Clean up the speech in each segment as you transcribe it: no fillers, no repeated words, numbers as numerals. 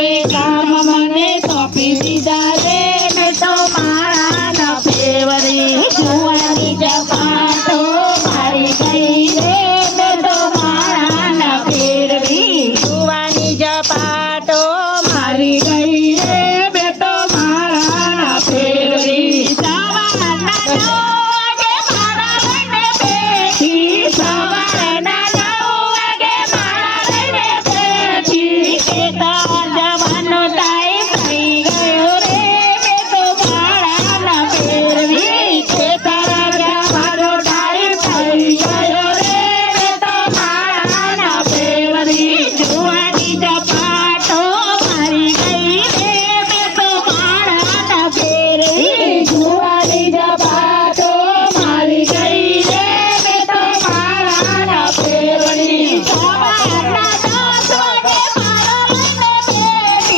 એ કામ મને સોંપી દીધા રે મેં તો માળાના ફેરવી જુવાની ઝપાટો મારી ગઈ રે મેં તો માળાના ફેરવી જુવાની ઝપાટો મારી ગઈ રે મેં તો માળાના ફેરવી સવારના 9 વાગે માળા લઈને બેઠી સવારના 9 વાગે માળા લઈને બેઠી કેતા જવાનો ટાઈમ થઈ ગયો રે મેં તો માળાના ફેરવી કેતા જવાનો ટાઈમ થઈ ગયો રે મેં તો માળાના ફેરવી જુવાની ઝપાટો મારી ગઈ રે મેં તો માળાના ફેરવી જુવાની ઝપાટો મારી ગઈ રે મેં તો માળાના ફેરવી સવારના 10 વાગે માળા લઈને બેઠી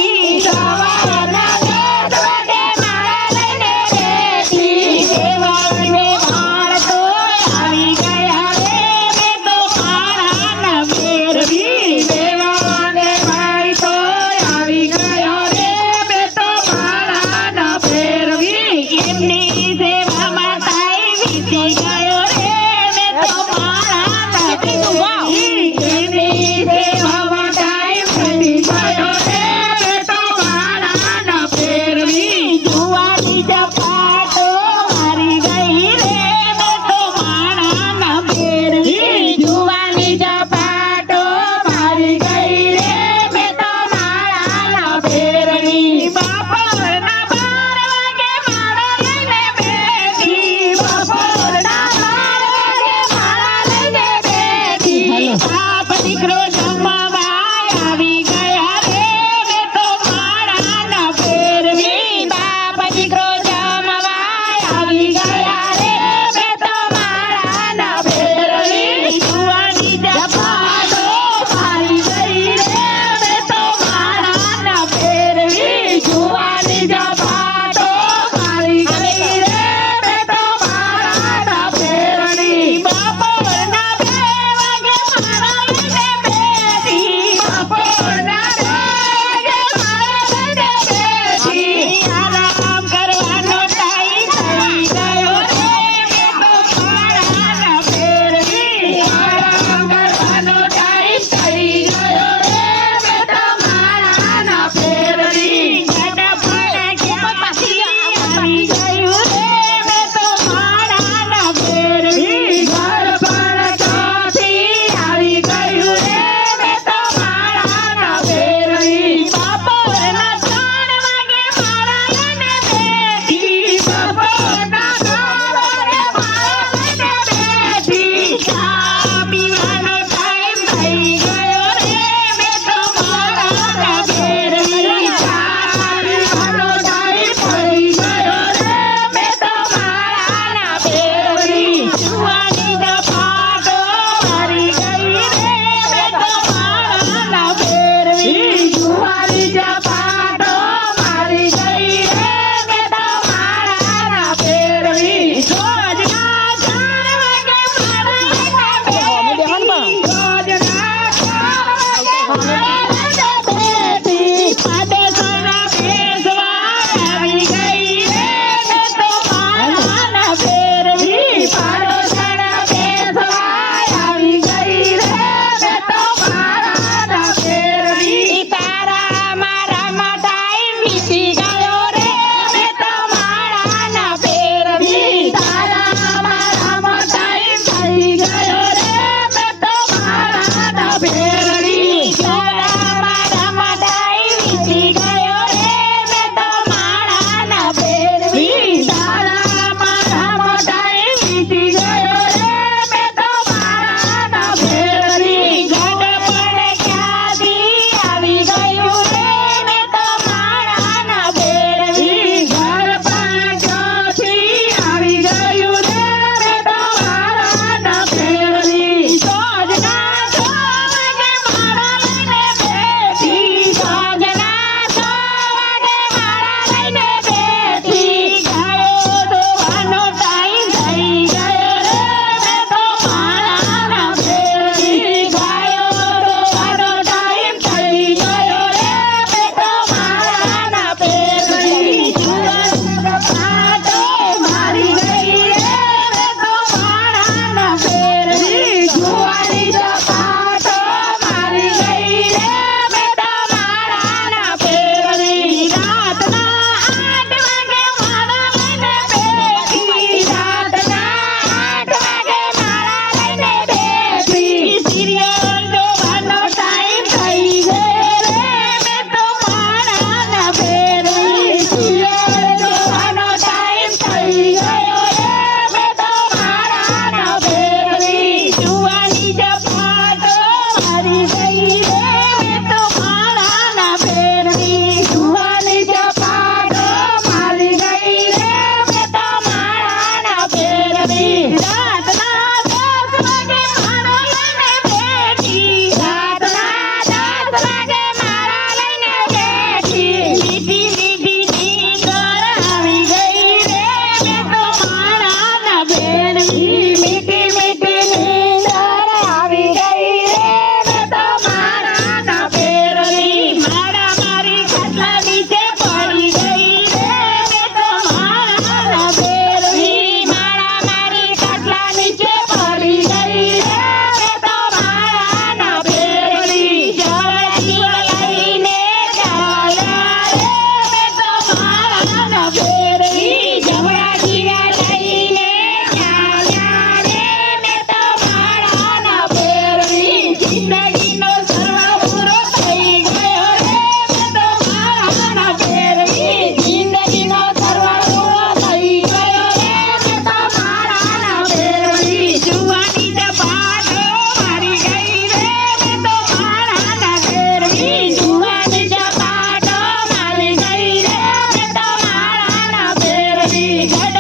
ફેરવી.